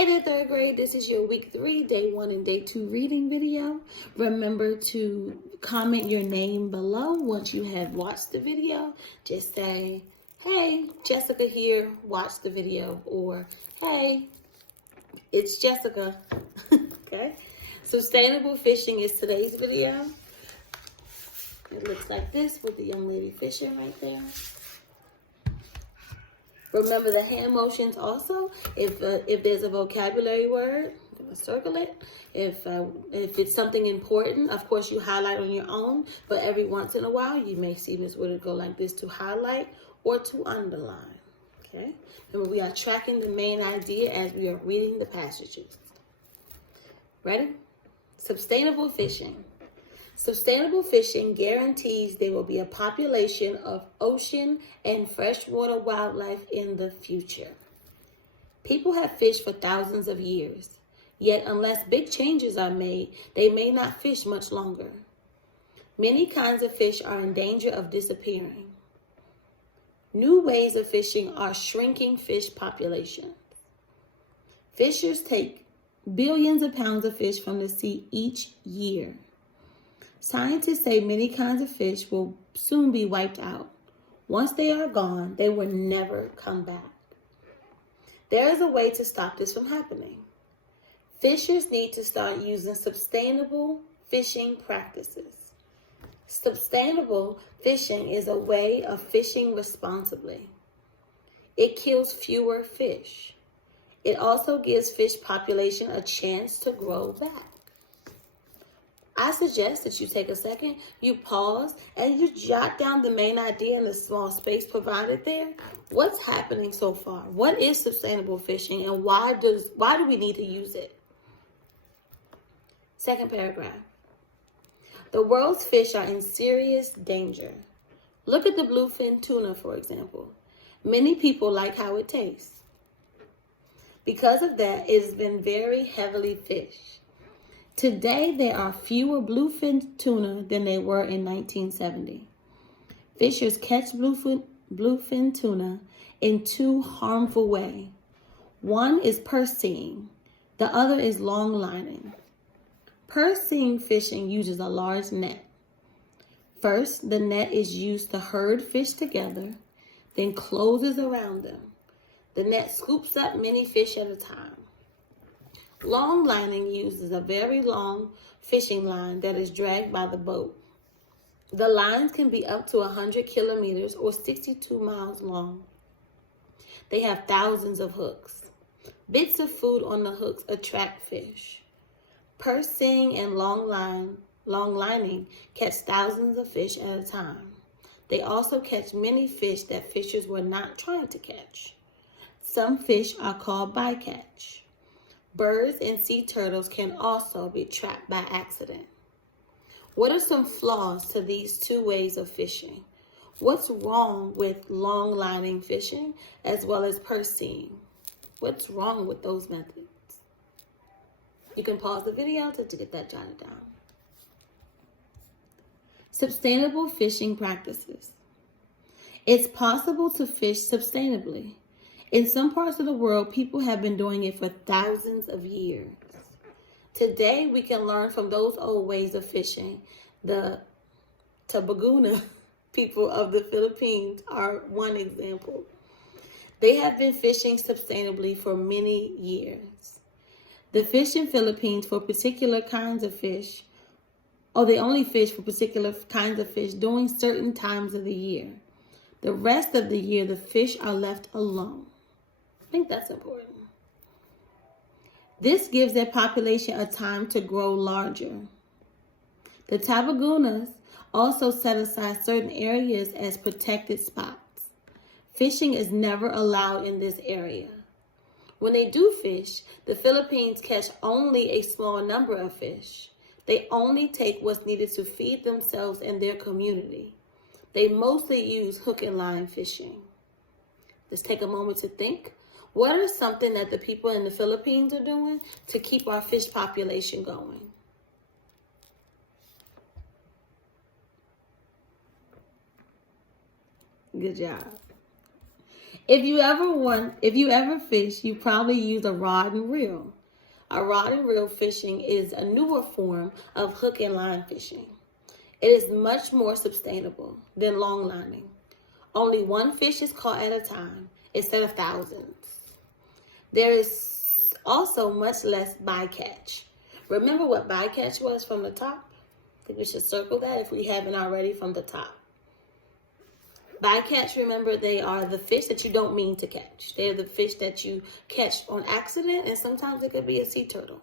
Hey there, third grade. This is your week 3, day 1 and day 2 reading video. Remember to comment your name below once you have watched the video. Just say, hey, Jessica here, watch the video, or hey, it's Jessica. Okay? Sustainable fishing is today's video. It looks like this with the young lady fishing right there. Remember the hand motions also. If there's a vocabulary word, circle it. If it's something important, of course you highlight on your own. But every once in a while, you may see Miss Woodard go like this to highlight or to underline. Okay. Remember, we are tracking the main idea as we are reading the passages. Ready? Sustainable fishing. Sustainable fishing guarantees there will be a population of ocean and freshwater wildlife in the future. People have fished for thousands of years, yet unless big changes are made, they may not fish much longer. Many kinds of fish are in danger of disappearing. New ways of fishing are shrinking fish populations. Fishers take billions of pounds of fish from the sea each year. Scientists say many kinds of fish will soon be wiped out. Once they are gone, they will never come back. There is a way to stop this from happening. Fishers need to start using sustainable fishing practices. Sustainable fishing is a way of fishing responsibly. It kills fewer fish. It also gives fish population a chance to grow back. I suggest that you take a second, you pause, and you jot down the main idea in the small space provided there. What's happening so far? What is sustainable fishing, and why do we need to use it? Second paragraph. The world's fish are in serious danger. Look at the bluefin tuna, for example. Many people like how it tastes. Because of that, it has been very heavily fished. Today, there are fewer bluefin tuna than there were in 1970. Fishers catch bluefin tuna in two harmful ways. One is purse seining. The other is long lining. Purse seining fishing uses a large net. First, the net is used to herd fish together, then closes around them. The net scoops up many fish at a time. Long lining uses a very long fishing line that is dragged by the boat. The lines can be up to 100 kilometers or 62 miles long. They have thousands of hooks. Bits of food on the hooks attract fish. Purse seining and long lining catch thousands of fish at a time. They also catch many fish that fishers were not trying to catch. Some fish are called bycatch. Birds and sea turtles can also be trapped by accident. What are some flaws to these two ways of fishing? What's wrong with long lining fishing as well as purse seining? What's wrong with those methods? You can pause the video to get that jotted down. Sustainable fishing practices. It's possible to fish sustainably. In some parts of the world, people have been doing it for thousands of years. Today, we can learn from those old ways of fishing. The Tabaguna people of the Philippines are one example. They have been fishing sustainably for many years. The fish in Philippines for particular kinds of fish, or they only fish for particular kinds of fish during certain times of the year. The rest of the year, the fish are left alone. I think that's important. This gives their population a time to grow larger. The Tabagunas also set aside certain areas as protected spots. Fishing is never allowed in this area. When they do fish, the Philippines catch only a small number of fish. They only take what's needed to feed themselves and their community. They mostly use hook and line fishing. Let's take a moment to think. What are something that the people in the Philippines are doing to keep our fish population going? Good job. If you ever fish, you probably use a rod and reel. A rod and reel fishing is a newer form of hook and line fishing. It is much more sustainable than long lining. Only one fish is caught at a time instead of thousands. There is also much less bycatch. Remember what bycatch was from the top? I think we should circle that if we haven't already from the top. Bycatch, remember, they are the fish that you don't mean to catch. They're the fish that you catch on accident, and sometimes it could be a sea turtle.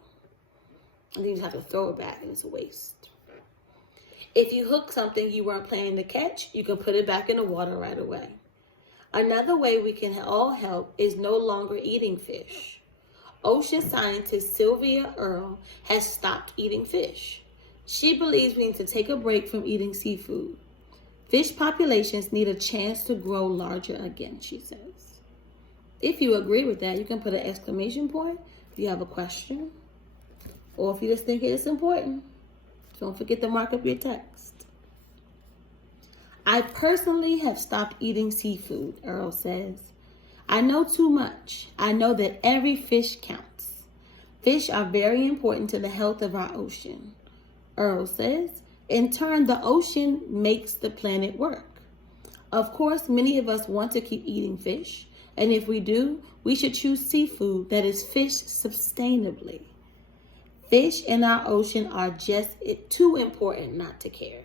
And then you have to throw it back, and it's a waste. If you hook something you weren't planning to catch, you can put it back in the water right away. Another way we can all help is no longer eating fish. Ocean scientist Sylvia Earle has stopped eating fish. She believes we need to take a break from eating seafood. Fish populations need a chance to grow larger again, she says. If you agree with that, you can put an exclamation point if you have a question, or if you just think it's important. Don't forget to mark up your text. I personally have stopped eating seafood, Earle says. I know too much. I know that every fish counts. Fish are very important to the health of our ocean, Earle says. In turn, the ocean makes the planet work. Of course, many of us want to keep eating fish, and if we do, we should choose seafood that is fished sustainably. Fish in our ocean are just too important not to care.